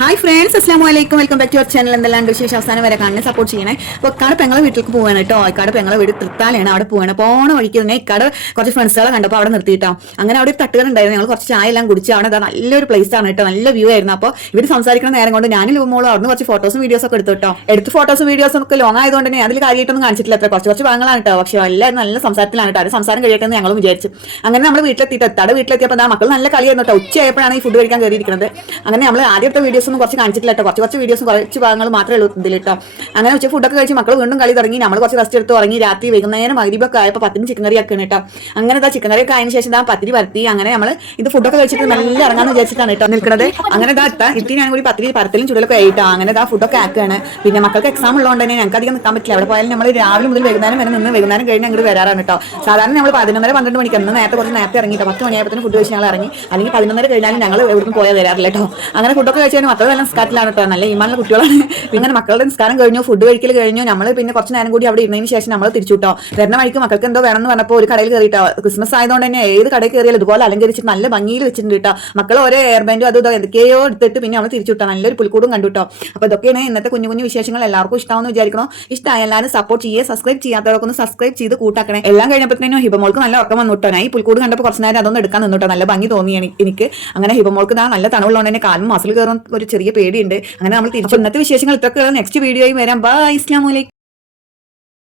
Hi friends അസ്ലാം വലൈക്കും welcome back to our channel എന്തെല്ലാം വിശേഷം? അവസാനം വരെ കാണാൻ സപ്പോർട്ട് ചെയ്യണേ. അപ്പോൾ ഇക്കാട് പെങ്ങളെ വീട്ടിലേക്ക് പോവാണ് കേട്ടോ. ഇക്കാട് പെങ്ങളെ വീട് തൃത്താലയാണ് അവിടെ പോവാണ്. പോണ വഴിക്ക് തന്നെ ഇക്കാട് കുറച്ച് ഫ്രണ്ട്സുകളെ കണ്ടപ്പോൾ അവിടെ നിർത്തിയിട്ടോ. അങ്ങനെ അവിടെ ഒരു തട്ടുകാരുണ്ടായിരുന്നു ഞങ്ങൾ കുറച്ച് ചായ എല്ലാം കുടിച്ച് അവിടെ നല്ലൊരു പ്ലേസ് ആണ് കേട്ടോ. നല്ല വ്യൂ ആയിരുന്നു. അപ്പോൾ ഇവർ സംസാരിക്കുന്ന നേരം കൊണ്ട് ഞാനും ലൂമോളും അവിടെ കുറച്ച് ഫോട്ടോസും വീഡിയോസ് ഒക്കെ എടുത്തു കേട്ടോ. എടുത്ത് ഫോട്ടോസും വീഡിയോസും ഒക്കെ ലോങ് ആയതുകൊണ്ട് തന്നെ അതിൽ കാര്യമായിട്ടൊന്നും കാണിച്ചിട്ടില്ല അത്ര. കുറച്ച് കുറച്ച് ഭാഗങ്ങളാണ് കേട്ടോ. പക്ഷേ എല്ലാവരും നല്ല സംസാരത്തിലാണ് കേട്ടോ. അത് സംസാരം കഴിയട്ടെ എന്ന് ഞങ്ങളും വിചാരിച്ചു. അങ്ങനെ നമ്മൾ വീട്ടിലെത്തിയിട്ട്. എത്താട് വീട്ടിലെത്തിയപ്പോൾ മക്കൾ നല്ല കളിയായിരുന്നു കേട്ടോ. ഉച്ചയായപ്പോഴാണ് ഈ ഫുഡ് കഴിക്കാൻ കയറിയിരിക്കുന്നത് അങ്ങനെ നമ്മൾ ആദ്യത്തെ വീഡിയോസ് ഒന്നും കുറച്ച് കാണിച്ചിട്ടില്ല കേട്ടോ കുറച്ച് കുറച്ച് വീഡിയോസും കുറച്ച് ഭാഗങ്ങൾ മാത്രമേ ഉള്ളൂ ഇതിൽ കേട്ടോ അങ്ങനെ ഉച്ച ഫുഡൊക്കെ കഴിച്ച് മക്കൾ വീണ്ടും കളി തുടങ്ങി. നമ്മൾ കുറച്ച് റെസ്റ്റ് എടുത്ത് തുടങ്ങി രാത്രി വൈകുന്നേരം മകരിബൊക്കെ ആയപ്പോൾ പത്തിന് ചിക്കൻ കറി ആക്കുന്നു കേട്ടോ അങ്ങനെ ചിക്കൻ കറി ഒക്കെ ആയതിനു ശേഷം പത്തിരി പരത്തി. അങ്ങനെ നമ്മൾ ഇത് ഫുഡൊക്കെ കഴിച്ചിട്ട് നല്ല ഇറങ്ങാന്ന് വിചാരിച്ചിട്ടാണ് കേട്ടോ നിൽക്കുന്നത് അങ്ങനെ ഇതാ എത്താ ഇത്തി ഞാൻ കൂടി പത്തിരി പരത്തിലും ചുടലൊക്കെ ആയിട്ടോ. അങ്ങനെ ഇതാ ഫുഡൊക്കെ ആക്കുകയാണ് പിന്നെ മക്കൾക്ക് എക്സാം ഉള്ളതുകൊണ്ട് തന്നെ ഞങ്ങൾക്ക് അധികം നിൽക്കാൻ പറ്റില്ല. അവിടെ പോയാലും നമ്മൾ രാവിലെ മുതൽ വൈകുന്നേരം വരെ നിന്ന് വൈകുന്നേരം കഴിഞ്ഞ് അങ്ങോട്ട് വരാറാണ് കേട്ടോ സാധാരണ നമ്മൾ പതിനൊന്നര പന്ത്രണ്ട് മണിക്ക് അന്ന് നേരത്തെ കുറച്ച് നേരത്തെ ഇറങ്ങിയിട്ട് പത്ത് മണിയായപ്പോൾ ഫുഡ് കഴിച്ച് ഞങ്ങൾ ഇറങ്ങി. അല്ലെങ്കിൽ പതിനൊന്നര കഴിഞ്ഞാലും ഞങ്ങൾ എവിടുന്ന് പോയാൽ വരാറില്ല കേട്ടോ അങ്ങനെ ഫുഡൊക്കെ കഴിച്ചാൽ മക്കൾ എല്ലാം നിസ്കാരത്തിലാണ് കേട്ടോ നല്ല ഈമാനുള്ള കുട്ടികളാണ്. ഇങ്ങനെ മക്കളുടെ നിസ്കാരം കഴിഞ്ഞു ഫുഡ് കഴിക്കൽ കഴിഞ്ഞു. നമ്മൾ പിന്നെ കുറച്ച് നേരം കൂടി അവിടെ ഇരുന്നതിന് ശേഷം നമ്മൾ തിരിച്ചു കിട്ടോ വരുന്ന വഴിക്ക് മക്കൾക്ക് എന്തോ വേണമെന്ന് പറഞ്ഞപ്പോൾ ഒരു കടയിൽ കയറിയിട്ടോ ക്രിസ്മസ് ആയതുകൊണ്ട് തന്നെ ഏത് കടയിൽ കയറിയാലും ഇതുപോലെ അലങ്കരിച്ചിട്ട് നല്ല ഭംഗിയിൽ വെച്ചിട്ടുണ്ട് കേട്ടോ മക്കൾ ഓരോ എയർ ബാൻഡും അതും ഇതും എന്തൊക്കെയോ എടുത്തിട്ട് പിന്നെ നമ്മൾ തിരിച്ചു വിട്ടോ നല്ലൊരു പുൽക്കൂടും കണ്ടു കേട്ടോ അപ്പോൾ ഇതൊക്കെയാണ് ഇന്നത്തെ കുഞ്ഞു കുഞ്ഞു വിശേഷങ്ങൾ. എല്ലാവർക്കും ഇഷ്ടമാണെന്ന് വിചാരിക്കണോ. ഇഷ്ടമായ എല്ലാവരും സപ്പോർട്ട് ചെയ്യുക സബ്സ്ക്രൈബ് ചെയ്യാത്തവരൊക്കെ ഒന്ന് സബ്സ്ക്രൈബ് ചെയ്ത് കൂട്ടാക്കണേ. എല്ലാം കഴിഞ്ഞപ്പോഴത്തേനും ഹിബമോൾക്ക് നല്ല ഉറക്കം വന്നു കേട്ടോ ഞാൻ ഈ പുൽക്കൂട് കണ്ടപ്പോൾ കുറച്ച് നേരം അതൊന്നും എടുക്കാൻ നിന്നുട്ടോ നല്ല ഭംഗി തോന്നി എനി- എനിക്ക്. അങ്ങനെ ഹിബമോൾക്ക് നല്ല തണവുള്ളതുകൊണ്ട് തന്നെ കാലും മസിൽ കയറുന്ന ഒരു ചെറിയ പേടിയുണ്ട്. അങ്ങനെ നമ്മൾ തിരിച്ചു ഇന്നത്തെ വിശേഷങ്ങൾ ഇത്രയൊക്കെ നെക്സ്റ്റ് വീഡിയോയും വരാം. ബൈ ഇസ്ലാമലൈക്കും